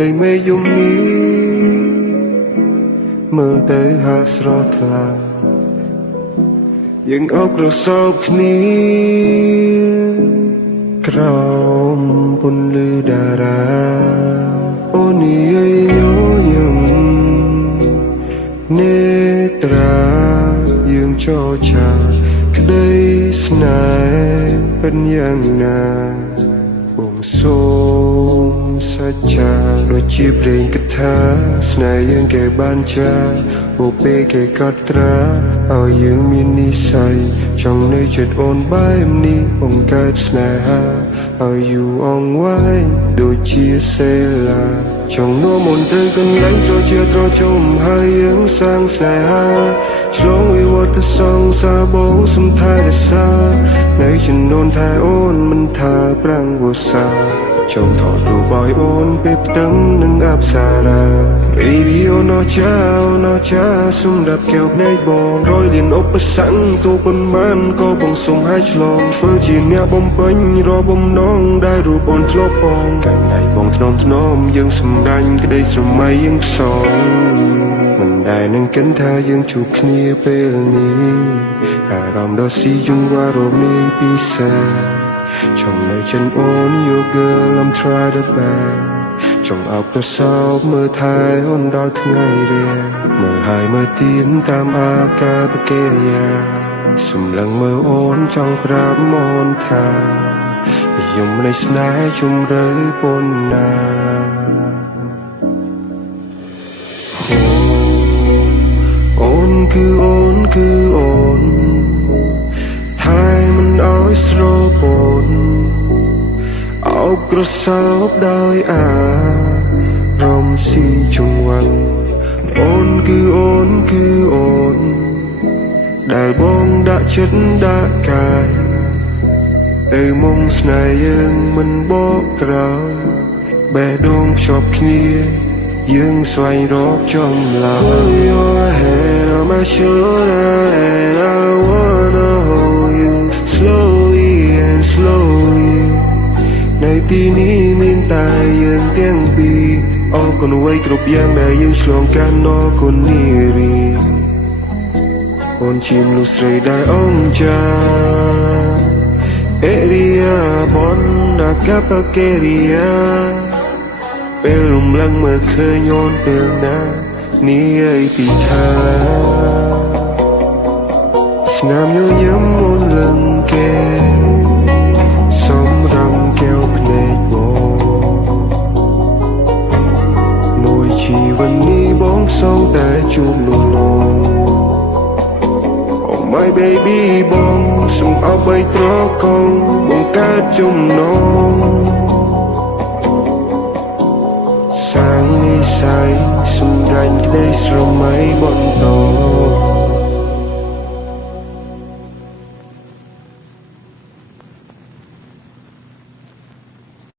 តែមេយំនេះមើលទៅហាក់ស្រស់ថ្លាយើងអោបក្រសោបគ្នាក្រោមពន្លឺតារាអូននិយាយញញឹមនេត្រាយើងចរចាក្តីស្នេហ៍เป็นយ៉ាងណាបងសូមសច្ចាដូចជាព្រេងកថាស្នេហ៍យើងគេបានចាអូពេលគេកត់ត្រាឲ្យយើងមាននិស្ស័យចង់នៅចិត្តអូនបែបនេះបង្កើតស្នេហាឲ្យយូរអង្វែងដូចជាសេឡាចង់នាំអូនទៅកន្លែងត្រជាត្រជុំហើយយើងសាងស្នេហាឆ្លងវិវត្តសង្សារបងសំថែរក្សានៅចំនួនថែអូនមិនថាប្រាំងវស្សាចង់ថតរូបឲ្យអូនពេលផ្ទឹមនឹងអប្សរា Baby អូនអចាសម្រាប់កែវភ្នែកបងរយលានឧបសគ្គទូប៉ុន្មានក៏បងសុំឲ្យឆ្លងធ្វើជាអ្នកបំពេញរកបំណងដែលរូបអូនធ្លាប់បងកាន់ដៃបងថ្នមយើងសម្រាញ់ក្តីស្រមៃយើងផ្សងមិនដែលនឹងគិតថាយើងជួបគ្នាពេលនេះអារម្មណ៍ដ៏ស៊ីជង្វាររនេះពិសេសចង់នៅចិនអូន Your girl I'm try the best ចង់អោបប្រសោបមើលថែអូនដល់ថ្ងៃរាមើលហើយមើលទៀនតាមអាការបកិរិយាសម្លឹងមើលអូនចង់ប្រាប់អូនថាយំនៃស្នេហ៍ជំរឿប៉ុណ្ណាអូនគឺអូនថែមិនឲ្យស្រពន់អោបក្រសោបដោយអារម្មណ៍ស៊ីជង្វាន់អូនគឺអូនដែលបងដាក់ចិត្តដាក់កាយទៅមុងស្នេហ៍យើងមិនបកក្រោយបេះដូងភ្ជាប់គ្នាយើងស្វែងរកចម្លើយ Put your head on my shoulder and I wanna hold you slowly and slowly នៅទីនេះមានតែយើងទាំងពីរអរគុណអ្វីគ្រប់យ៉ាងដែលយើងឆ្លងកាត់អរគុណនារីអូនជាមនុស្សស្រីដែលអង្ចាអេរីយ៉ាបនអាកាបកេរីយ៉ាពេលរំលឹងមើលឃើញអូនពេលណានេះឲ្យពីថាស្នាមញញឹមអូនលឹងគេសម្រាប់កែវភ្នែកបងមួយជីវិតនេះបងសងតែជួបលំលង Oh my baby បងសូមអបឲ្យត្រកងបង្កើតចំណងសាងនិស្ស័យសម្រាញ់ក្តីស្រមៃបន្ត